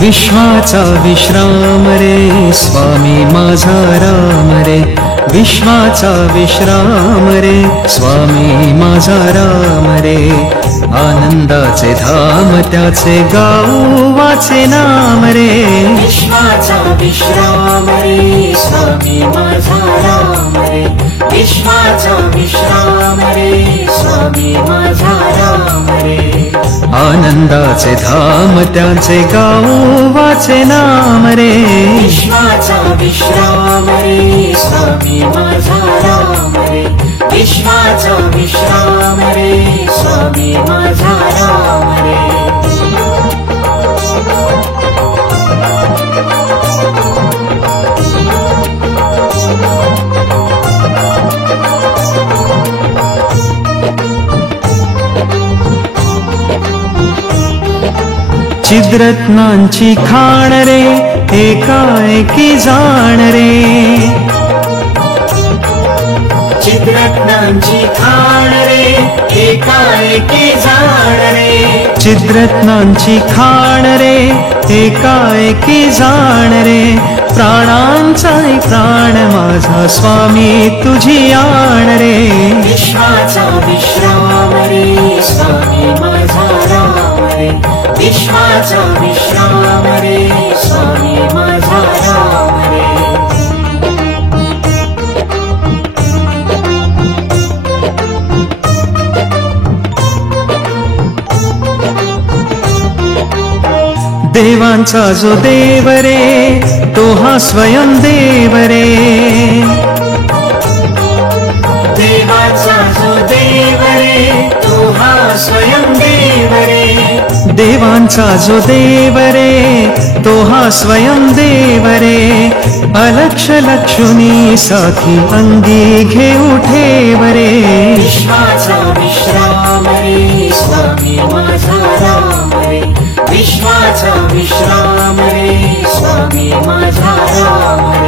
विश्वाचा विश्राम रे स्वामी माझा राम रे, विश्वाचा विश्राम रे स्वामी माझा राम रे, आनंदाचे धाम त्याचे गाऊ वाचे नाम रे, विश्वाचा विश्राम रे स्वामी माझा राम रे, विश्वाचा विश्राम रे स्वामी माझा राम रे, आनंदाचे धाम त्याचे गाऊ वाचे नाम रे, विश्वाचा विश्राम रे स्वामी माझा राम रे, विश्वाचा विश्राम रे स्वामी माझा राम रे. चिद्रत्नांची खाण रे एकाएकी जाण रे, चिद्रत्नांची खाण रे एकाएकी जाण रे, चिद्रत्नांची खाण रे एकाएकी जाण रे, प्राणांचा प्राण माझा स्वामी तुझी आण रे, विश्वाचा विश्राम रे स्वामी माझा राम रे, विश्वाचा विश्राम रे स्वामी माझा राम रे. देवांचा जो देव रे तो हा स्वयं देव रे, देवाचा जो देव रे तो हा स्वयं देव रे, देवांचा जो देव रे तो हा स्वयं देव रे, अलक्ष लक्षुनी साथी अंगी घेऊ ठेव रे, विश्वाचा विश्राम रे स्वामी माझा राम रे, विश्वाचा विश्राम रे स्वामी माझा राम रे.